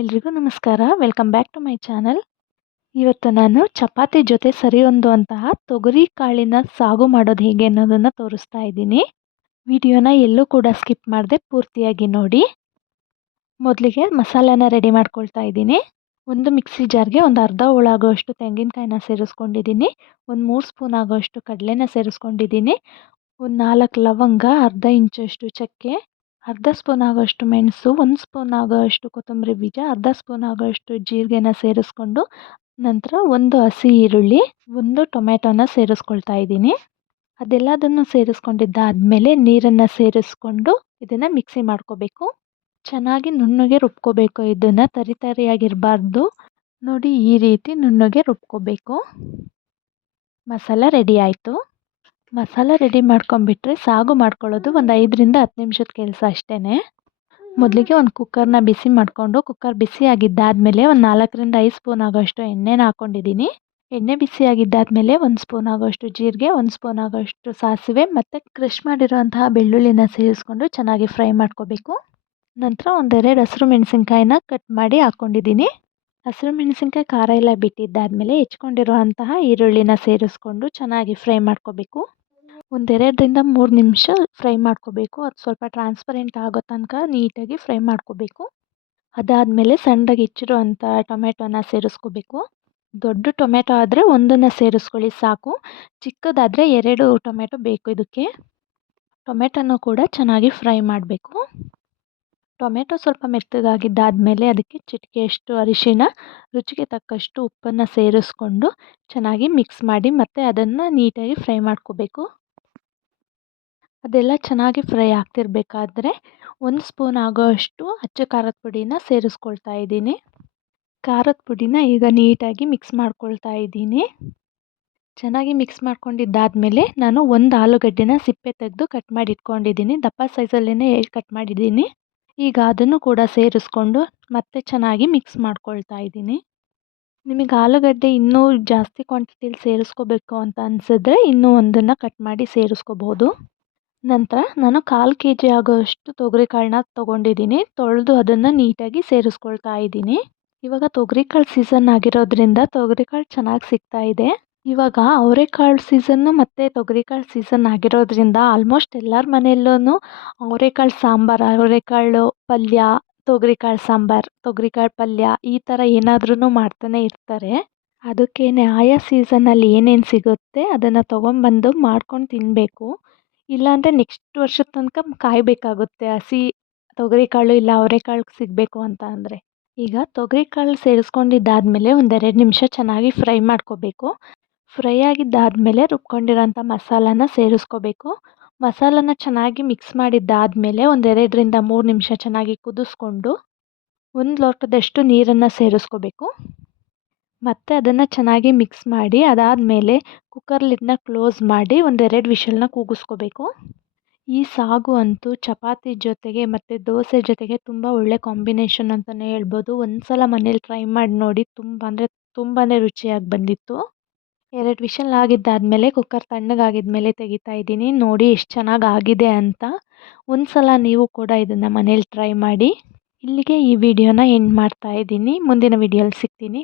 ಎಲ್ರಿಗೂ ನಮಸ್ಕಾರ. Welcome back to my channel. ಇವತ್ತು ನಾನು ಚಪಾತಿ ಜೊತೆ ಸರಿ ಹೊಂದುವಂತಹ ತೊಗರಿ ಕಾಳಿನ ಸಾಗು ಮಾಡೋದು ಹೇಗೆ ಅನ್ನೋದನ್ನು ತೋರಿಸ್ತಾ ಇದ್ದೀನಿ. ವಿಡಿಯೋನ ಎಲ್ಲೂ ಕೂಡ ಸ್ಕಿಪ್ ಮಾಡದೆ ಪೂರ್ತಿಯಾಗಿ ನೋಡಿ. ಮೊದಲಿಗೆ ಮಸಾಲೆನ ರೆಡಿ ಮಾಡ್ಕೊಳ್ತಾ ಇದ್ದೀನಿ. ಒಂದು ಮಿಕ್ಸಿ ಜಾರ್ಗೆ ಒಂದು ಅರ್ಧ ಹೋಳಾಗುವಷ್ಟು ತೆಂಗಿನಕಾಯಿನ ಸೇರಿಸ್ಕೊಂಡಿದ್ದೀನಿ. ಒಂದು 3 ಸ್ಪೂನ್ ಆಗುವಷ್ಟು ಕಡಲೆನ ಸೇರಿಸ್ಕೊಂಡಿದ್ದೀನಿ. ಒಂದು 4 ಲವಂಗ, ಅರ್ಧ ಇಂಚಷ್ಟು ಚಕ್ಕೆ, ಅರ್ಧ ಸ್ಪೂನ್ ಆಗೋಷ್ಟು ಮೆಣಸು, 1 ಸ್ಪೂನ್ ಆಗೋಷ್ಟು ಕೊತ್ತಂಬರಿ ಬೀಜ, ಅರ್ಧ ಸ್ಪೂನ್ ಆಗೋಷ್ಟು ಜೀರಿಗೆನ ಸೇರಿಸ್ಕೊಂಡು ನಂತರ ಒಂದು ಹಸಿ ಈರುಳ್ಳಿ, ಒಂದು ಟೊಮೆಟೊನ ಸೇರಿಸ್ಕೊಳ್ತಾ ಇದ್ದೀನಿ. ಅದೆಲ್ಲದನ್ನು ಸೇರಿಸ್ಕೊಂಡಿದ್ದಾದಮೇಲೆ ನೀರನ್ನು ಸೇರಿಸ್ಕೊಂಡು ಇದನ್ನು ಮಿಕ್ಸಿ ಮಾಡ್ಕೋಬೇಕು. ಚೆನ್ನಾಗಿ ನುಣ್ಣಗೆ ರುಬ್ಕೋಬೇಕು. ಇದನ್ನು ತರಿಯಾಗಿರಬಾರ್ದು. ನೋಡಿ, ಈ ರೀತಿ ನುಣ್ಣಗೆ ರುಬ್ಕೋಬೇಕು. ಮಸಾಲ ರೆಡಿ ಆಯಿತು. ಮಸಾಲ ರೆಡಿ ಮಾಡ್ಕೊಂಬಿಟ್ರೆ ಸಾಗು ಮಾಡ್ಕೊಳ್ಳೋದು ಒಂದು 5ರಿಂದ 10 ನಿಮಿಷದ ಕೆಲಸ ಅಷ್ಟೇ. ಮೊದಲಿಗೆ ಒಂದು ಕುಕ್ಕರ್ನ ಬಿಸಿ ಮಾಡಿಕೊಂಡು ಕುಕ್ಕರ್ ಬಿಸಿ ಆಗಿದ್ದಾದಮೇಲೆ ಒಂದು 4ರಿಂದ 5 ಸ್ಪೂನ್ ಆಗೋಷ್ಟು ಎಣ್ಣೆನ ಹಾಕ್ಕೊಂಡಿದ್ದೀನಿ. ಎಣ್ಣೆ ಬಿಸಿ ಆಗಿದ್ದಾದಮೇಲೆ 1 ಸ್ಪೂನ್ ಆಗೋಷ್ಟು ಜೀರಿಗೆ, 1 ಸ್ಪೂನ್ ಆಗೋಷ್ಟು ಸಾಸಿವೆ ಮತ್ತು ಕ್ರಷ್ ಮಾಡಿರುವಂತಹ ಬೆಳ್ಳುಳ್ಳಿನ ಸೇರಿಸ್ಕೊಂಡು ಚೆನ್ನಾಗಿ ಫ್ರೈ ಮಾಡ್ಕೋಬೇಕು. ನಂತರ ಒಂದೆರಡು ಹಸಿರು ಮೆಣಸಿನ್ಕಾಯಿನ ಕಟ್ ಮಾಡಿ ಹಾಕ್ಕೊಂಡಿದ್ದೀನಿ. ಹಸಿರು ಮೆಣಸಿನ್ಕಾಯಿ ಖಾರ ಎಲ್ಲ ಬಿಟ್ಟಿದ್ದಾದಮೇಲೆ ಹೆಚ್ಕೊಂಡಿರುವಂತಹ ಈರುಳ್ಳಿನ ಸೇರಿಸ್ಕೊಂಡು ಚೆನ್ನಾಗಿ ಫ್ರೈ ಮಾಡ್ಕೋಬೇಕು. ಒಂದು 2ರಿಂದ 3 ನಿಮಿಷ ಫ್ರೈ ಮಾಡ್ಕೋಬೇಕು. ಅದು ಸ್ವಲ್ಪ ಟ್ರಾನ್ಸ್ಪರೆಂಟ್ ಆಗೋ ತನಕ ನೀಟಾಗಿ ಫ್ರೈ ಮಾಡ್ಕೋಬೇಕು. ಅದಾದಮೇಲೆ ಸಣ್ಣದಾಗಿ ಹೆಚ್ಚಿರುವಂಥ ಟೊಮೆಟೊನ ಸೇರಿಸ್ಕೋಬೇಕು. ದೊಡ್ಡ ಟೊಮೆಟೊ ಆದರೆ ಒಂದನ್ನು ಸೇರಿಸ್ಕೊಳ್ಳಿ ಸಾಕು. ಚಿಕ್ಕದಾದರೆ 2 ಟೊಮೆಟೊ ಬೇಕು ಇದಕ್ಕೆ. ಟೊಮೆಟೊನೂ ಕೂಡ ಚೆನ್ನಾಗಿ ಫ್ರೈ ಮಾಡಬೇಕು. ಟೊಮೆಟೊ ಸ್ವಲ್ಪ ಮೆತ್ತಗಾಗಿದ್ದಾದಮೇಲೆ ಅದಕ್ಕೆ ಚಿಟಿಕೆಯಷ್ಟು ಅರಿಶಿಣ, ರುಚಿಗೆ ತಕ್ಕಷ್ಟು ಉಪ್ಪನ್ನು ಸೇರಿಸ್ಕೊಂಡು ಚೆನ್ನಾಗಿ ಮಿಕ್ಸ್ ಮಾಡಿ ಮತ್ತು ಅದನ್ನು ನೀಟಾಗಿ ಫ್ರೈ ಮಾಡ್ಕೋಬೇಕು. ಅದೆಲ್ಲ ಚೆನ್ನಾಗಿ ಫ್ರೈ ಆಗ್ತಿರ್ಬೇಕಾದ್ರೆ 1 ಸ್ಪೂನ್ ಆಗೋಷ್ಟು ಅಚ್ಚ ಖಾರದ ಪುಡಿನ ಸೇರಿಸ್ಕೊಳ್ತಾ ಇದ್ದೀನಿ. ಖಾರದ ಪುಡಿನ ಈಗ ನೀಟಾಗಿ ಮಿಕ್ಸ್ ಮಾಡ್ಕೊಳ್ತಾ ಇದ್ದೀನಿ. ಚೆನ್ನಾಗಿ ಮಿಕ್ಸ್ ಮಾಡ್ಕೊಂಡಿದ್ದಾದಮೇಲೆ ನಾನು ಒಂದು ಆಲೂಗಡ್ಡೆನ ಸಿಪ್ಪೆ ತೆಗೆದು ಕಟ್ ಮಾಡಿ ಇಟ್ಕೊಂಡಿದ್ದೀನಿ. ದಪ್ಪ ಸೈಜಲ್ಲೇ ಕಟ್ ಮಾಡಿದ್ದೀನಿ. ಈಗ ಅದನ್ನು ಕೂಡ ಸೇರಿಸ್ಕೊಂಡು ಮತ್ತೆ ಚೆನ್ನಾಗಿ ಮಿಕ್ಸ್ ಮಾಡ್ಕೊಳ್ತಾ ಇದ್ದೀನಿ. ನಿಮಗೆ ಆಲೂಗಡ್ಡೆ ಇನ್ನೂ ಜಾಸ್ತಿ ಕ್ವಾಂಟಿಟಿಲಿ ಸೇರಿಸ್ಕೋಬೇಕು ಅಂತ ಅನಿಸಿದ್ರೆ ಇನ್ನೂ ಒಂದನ್ನು ಕಟ್ ಮಾಡಿ ಸೇರಿಸ್ಕೋಬೋದು. ನಂತರ ನಾನು 1/4 kg ಆಗೋಷ್ಟು ತೊಗರಿಕಾಳನ್ನ ತೊಗೊಂಡಿದ್ದೀನಿ. ತೊಳೆದು ಅದನ್ನು ನೀಟಾಗಿ ಸೇರಿಸ್ಕೊಳ್ತಾ ಇದ್ದೀನಿ. ಇವಾಗ ತೊಗರಿಕಾಳು ಸೀಸನ್ ಆಗಿರೋದ್ರಿಂದ ತೊಗರಿಕಾಳು ಚೆನ್ನಾಗಿ ಸಿಗ್ತಾ ಇದೆ. ಇವಾಗ ಅವರೆಕಾಳು ಸೀಸನ್ನು ಮತ್ತು ತೊಗರಿಕಾಳು ಸೀಸನ್ ಆಗಿರೋದ್ರಿಂದ ಆಲ್ಮೋಸ್ಟ್ ಎಲ್ಲರ ಮನೆಯಲ್ಲೂ ಅವರೆಕಾಳು ಸಾಂಬಾರು, ಅವರೆಕಾಳು ಪಲ್ಯ, ತೊಗರಿಕಾಳು ಸಾಂಬಾರು, ತೊಗರಿಕಾಳು ಪಲ್ಯ ಈ ಥರ ಏನಾದ್ರೂ ಮಾಡ್ತಾನೆ ಇರ್ತಾರೆ. ಅದಕ್ಕೇನೆ ಆಯಾ ಸೀಸನಲ್ಲಿ ಏನೇನು ಸಿಗುತ್ತೆ ಅದನ್ನು ತೊಗೊಂಬಂದು ಮಾಡ್ಕೊಂಡು ತಿನ್ನಬೇಕು. ಇಲ್ಲಾಂದರೆ ನೆಕ್ಸ್ಟ್ ವರ್ಷದ ತನಕ ಕಾಯಬೇಕಾಗುತ್ತೆ ಹಸಿ ತೊಗರಿಕಾಳು ಇಲ್ಲ ಅವರೆಕಾಳು ಸಿಗಬೇಕು ಅಂತ ಅಂದರೆ. ಈಗ ತೊಗರಿಕಾಳು ಸೇರಿಸ್ಕೊಂಡಿದ್ದಾದಮೇಲೆ ಒಂದು 2 ನಿಮಿಷ ಚೆನ್ನಾಗಿ ಫ್ರೈ ಮಾಡ್ಕೋಬೇಕು. ಫ್ರೈ ಆಗಿದ್ದಾದಮೇಲೆ ರುಬ್ಕೊಂಡಿರೋಂಥ ಮಸಾಲಾನ ಸೇರಿಸ್ಕೋಬೇಕು. ಮಸಾಲಾನ ಚೆನ್ನಾಗಿ ಮಿಕ್ಸ್ ಮಾಡಿದ್ದಾದಮೇಲೆ ಒಂದು 2ರಿಂದ 3 ನಿಮಿಷ ಚೆನ್ನಾಗಿ ಕುದಿಸ್ಕೊಂಡು 1 ಲೋಟದಷ್ಟು ನೀರನ್ನು ಸೇರಿಸ್ಕೋಬೇಕು. ಮತ್ತು ಅದನ್ನು ಚೆನ್ನಾಗಿ ಮಿಕ್ಸ್ ಮಾಡಿ ಅದಾದಮೇಲೆ ಕುಕ್ಕರ್ ಲಿಡ್ನ ಕ್ಲೋಸ್ ಮಾಡಿ ಒಂದು 2 ವಿಷಲ್ನ ಕೂಗಿಸ್ಕೋಬೇಕು. ಈ ಸಾಗು ಅಂತೂ ಚಪಾತಿ ಜೊತೆಗೆ ಮತ್ತು ದೋಸೆ ಜೊತೆಗೆ ತುಂಬ ಒಳ್ಳೆ ಕಾಂಬಿನೇಷನ್ ಅಂತಲೇ ಹೇಳ್ಬೋದು. ಒಂದು ಸಲ ಮನೇಲಿ ಟ್ರೈ ಮಾಡಿ ನೋಡಿ. ತುಂಬಾ ರುಚಿಯಾಗಿ ಬಂದಿತ್ತು. 2 ವಿಷಲ್ ಆಗಿದ್ದಾದಮೇಲೆ ಕುಕ್ಕರ್ ತಣ್ಣಗಾಗಿದ್ಮೇಲೆ ತೆಗಿತಾ ಇದ್ದೀನಿ. ನೋಡಿ ಎಷ್ಟು ಚೆನ್ನಾಗಿ ಆಗಿದೆ ಅಂತ. ಒಂದು ಸಲ ನೀವು ಕೂಡ ಇದನ್ನು ಮನೇಲಿ ಟ್ರೈ ಮಾಡಿ. ಇಲ್ಲಿಗೆ ಈ ವಿಡಿಯೋನ ಎಂಡ್ ಮಾಡ್ತಾ ಇದ್ದೀನಿ. ಮುಂದಿನ ವಿಡಿಯೋಲಿ ಸಿಗ್ತೀನಿ.